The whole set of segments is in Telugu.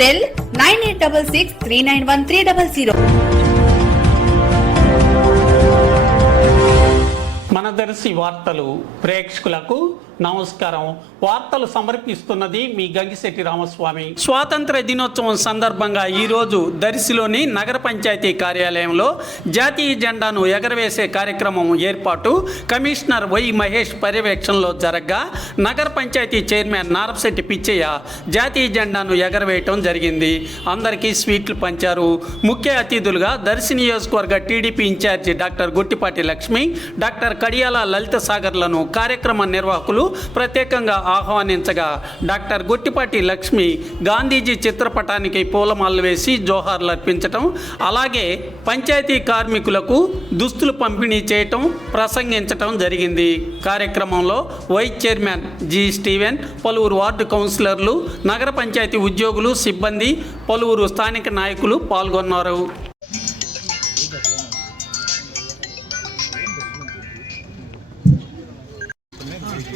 Cell nine eight double six three nine one three double zero మన దర్శి వార్తలు ప్రేక్షకులకు నమస్కారం. వార్తలు సమర్పిస్తున్నది మీ గంగిశెట్టి రామస్వామి. స్వాతంత్ర దినోత్సవం సందర్భంగా ఈరోజు దర్శిలోని నగర పంచాయతీ కార్యాలయంలో జాతీయ జెండాను ఎగరవేసే కార్యక్రమం ఏర్పాటు కమిషనర్ వై మహేష్ పర్యవేక్షణలో జరగ్గా. నగర పంచాయతీ చైర్మన్ నారపశెట్టి పిచ్చయ్య జాతీయ జెండాను ఎగరవేయటం జరిగింది. అందరికీ స్వీట్లు పంచారు. ముఖ్య అతిథులుగా దర్శి నియోజకవర్గ TDP incharge doctor Guttipati Lakshmi doctor Kadiyala Lalitha సాగర్లను కార్యక్రమ నిర్వాహకులు ప్రత్యేకంగా ఆహ్వానించగా డాక్టర్ గుట్టిపాటి లక్ష్మి గాంధీజీ చిత్రపటానికి పూలమాలలు వేసి జోహార్లు అర్పించటం అలాగే పంచాయతీ కార్మికులకు దుస్తులు పంపిణీ చేయటం ప్రసంగించటం జరిగింది. కార్యక్రమంలో వైస్ చైర్మన్ జి స్టీవెన్ పలువురు వార్డు కౌన్సిలర్లు నగర పంచాయతీ ఉద్యోగులు సిబ్బంది పలువురు స్థానిక నాయకులు పాల్గొన్నారు.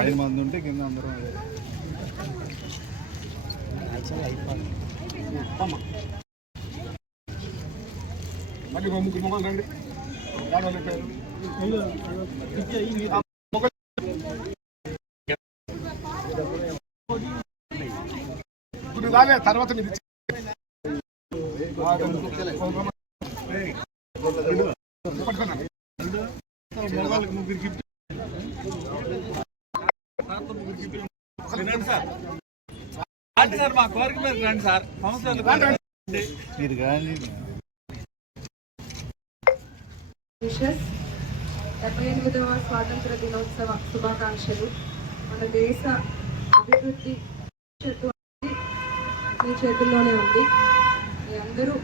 ఐదు మంది ఉంటే కింద అందరం అదే. మళ్ళీ ఇంకో ముగ్గురు మొగలు రండి ఆడవాళ్ళ పేరు ఇప్పుడు రాలే తర్వాత మీరు. మొగాళ్ళకి సార్ మా కోరిక మీద రండి సార్ సంవత్సరాలు మీరు కానీ విషస్ డెబ్బై ఎనిమిదవ స్వాతంత్ర దినోత్సవ శుభాకాంక్షలు. మన దేశ అభివృద్ధి భవిష్యత్తు అనేది మీ చేతుల్లోనే ఉంది. మీ అందరూ